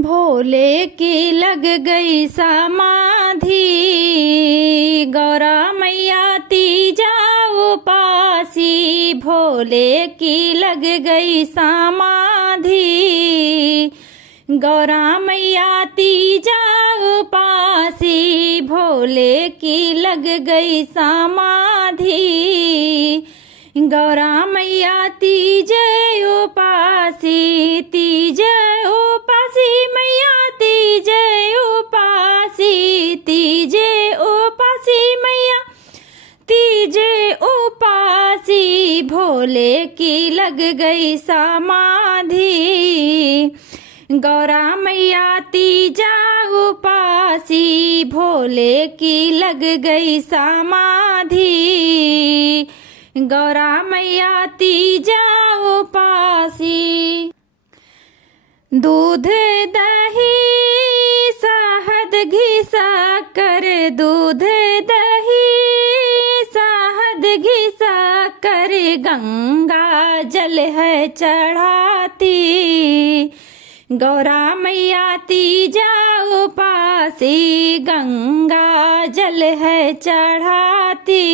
भोले की लग गई समाधि, गौरा मैया तीजा उपासी। भोले की लग गई समाधि, गौरा मैया तीजा उपासी। भोले की लग गई समाधि, गौरा मैया तीजय उपासी। तीजय उपासी मैया तीजय उपासी, तीजय उपासी मैया तीजय उपासी। भोले की लग गई समाधि, गौरा मैया तीजा उपासी। भोले की लग गई समाधि, गौरा मैया तीजा उपासी। दूध दही शहद घी शक्कर, दूध दही शहद घी शक्कर, गंगा जल है चढ़ाती। गौरा मैया तीजा उपासी, गंगा जल है चढ़ाती।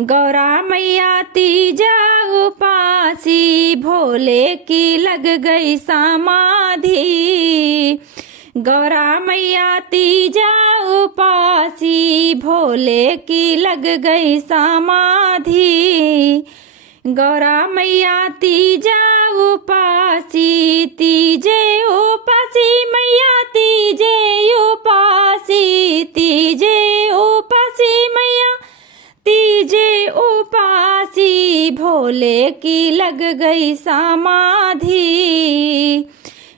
गौरा मैया तीजा उपासी। भोले की लग गई समाधि, गौरा मैया तीजा उपासी। भोले की लग गई समाधि, गौरा मैया तीजा उपासी। तीजे उपासी मैया तीजे उपासी, तीजे उपासी मैया तीजे उपासी। भोले की लग गई समाधि,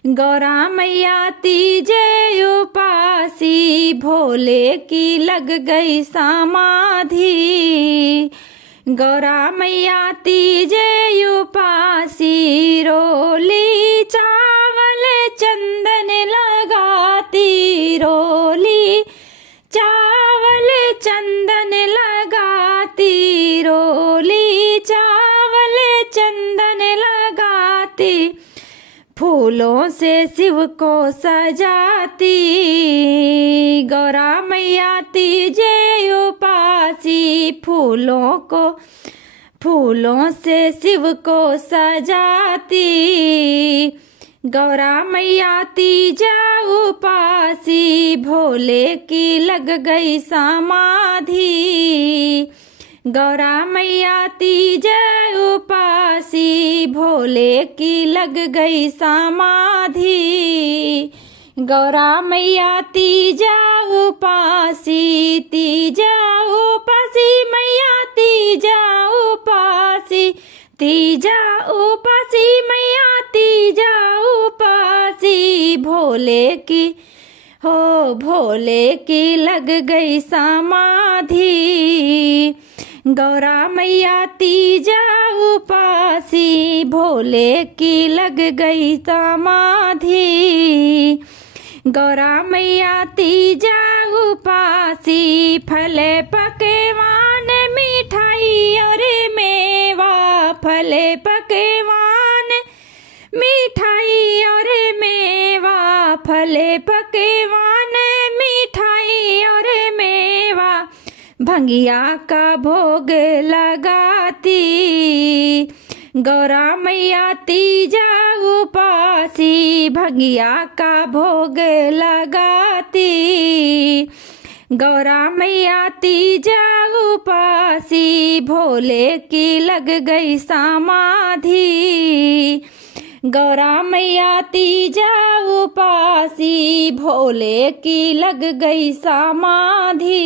गौरा मैया तीजे उपासी। भोले की लग गई समाधि, गौरा मैया तीजे उपासी। रोली चावल चंदन लगाती, रोली चावल चंदन लगाती, रोली चावल चंदन लगाती। फूलों से शिव को सजाती, गौरा मैया तीजे उपासी। फूलों से शिव को सजाती, गौरा मैया तीजा उपासी। भोले की लग गई समाधि, गौरा मैया तीजा उपासी। भोले की लग गई समाधि, गौरा मैया तीजा उपासी। तीजा उपासी मैया तीजा उपासी, तीजा उपासी मैया तीजा उपासी। भोले की लग गई समाधि, गौरा मैया तीजा उपासी। भोले की लग गई समाधि, गौरा मैया तीजा उपासी। फल पकवान मिठाई और मेवा, फल पकवान मिठाई और मेवा, फल पकवान मिठाई और मेवा। भंगिया का भोग लगाती, गौरा मैया तीजा उपासी। भंगिया का भोग लगाती, गौरा मैया तीजा उपासी। भोले की लग गई समाधि, गौरा मैया तीजा उपासी। भोले की लग गई समाधि,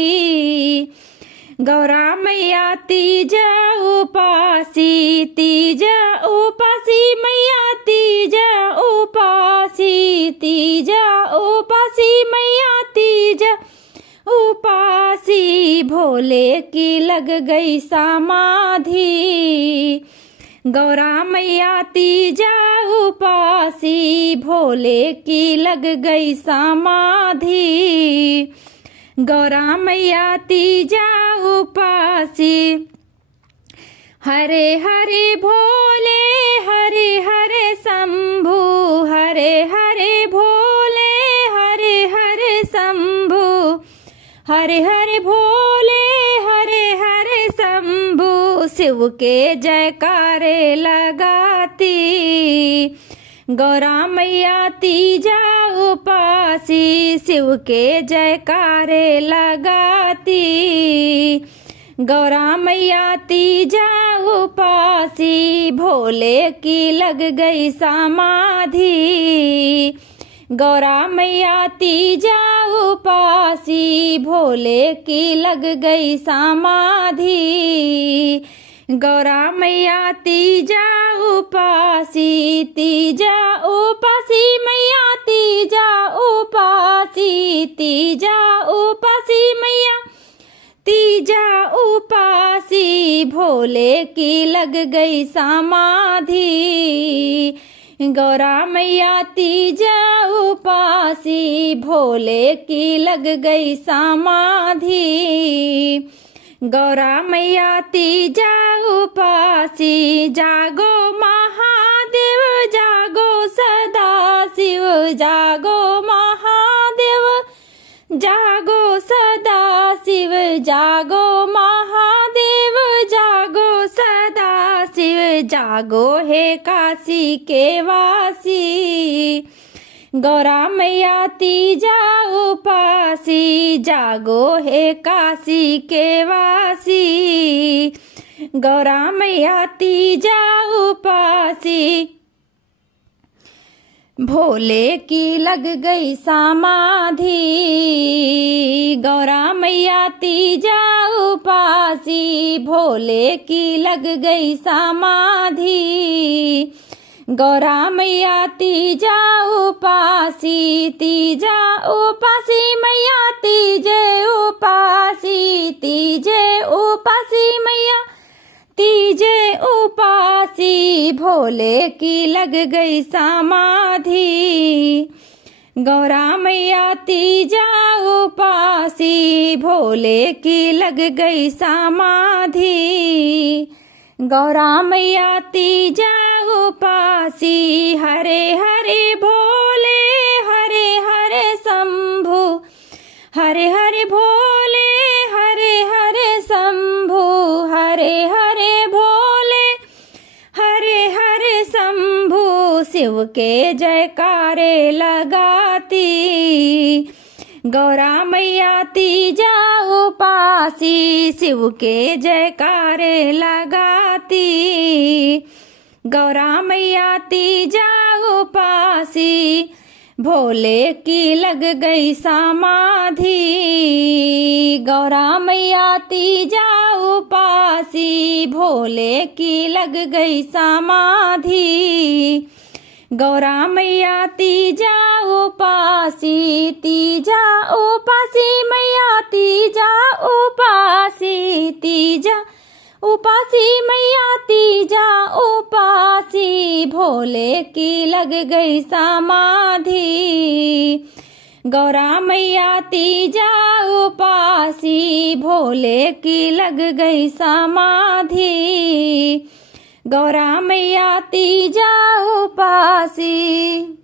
गौरा मैया तीजा उपासी। तीजा उपासी मैया तीजा उपासी, तीजा उपासी मैया तीजा उपासी। भोले की लग गई समाधि, गौरा मैया तीजा उपासी। भोले की लग गई समाधि, गौरा मैया तीजा उपासी। हरे हरे भोले हरे हरे शंभु, हरे हरे हरे हरे भोले हरे हरे शंभु शिव के जयकारे लगाती गौरा मैया तीजा उपासी शिव के जयकारे लगाती गौरा मैया तीजा उपासी भोले की लग गई समाधि गौरा मैया तीजा उपासी भोले की लग गई समाधि गौरा मैया तीजा उपासी मैया तीजा उपासी मैया तीजा उपासी भोले की लग गई समाधि गौरा मैया तीजा उपासी भोले की लग गई समाधि गौरा मैया तीजा उपासी जागो महादेव जागो सदा शिव जागो महादेव जागो सदा शिव जागो महादेव जागो सदा शिव जागो हे काशी के वासी गौरा मैया तीजा उपासी जागो हे काशी के वासी गौरा मैया तीजा उपासी भोले की लग गई समाधि गौरा मैया तीजा उपासी भोले की लग गई समाधि गौरा मैया तीजा उपासी मैया तीजे उपासी मैया तीजे उपासी भोले की लग गई समाधि गौरा मैया तीजा उपासी भोले की लग गई समाधि गौरा मैया तीजा उपासी हरे हरे भोले हरे हरे शंभु हरे हरे भोले हरे हरे शंभु हरे हरे भोले हरे हरे शंभु शिव के जयकारे लगाती गौरा मैया तीजा उपासी शिव के जयकारे लगाती गौरा मैया तीजा उपासी भोले की लग गई समाधि गौरा मैया तीजा उपासी भोले की लग गई समाधि गौरा मैया तीजा उपासी मैया तीजा उपासी मैया तीजा उपासी भोले की लग गई समाधि गौरा मैया तीजा उपासी भोले की लग गई समाधि गौरा मैया तीजा उपासी।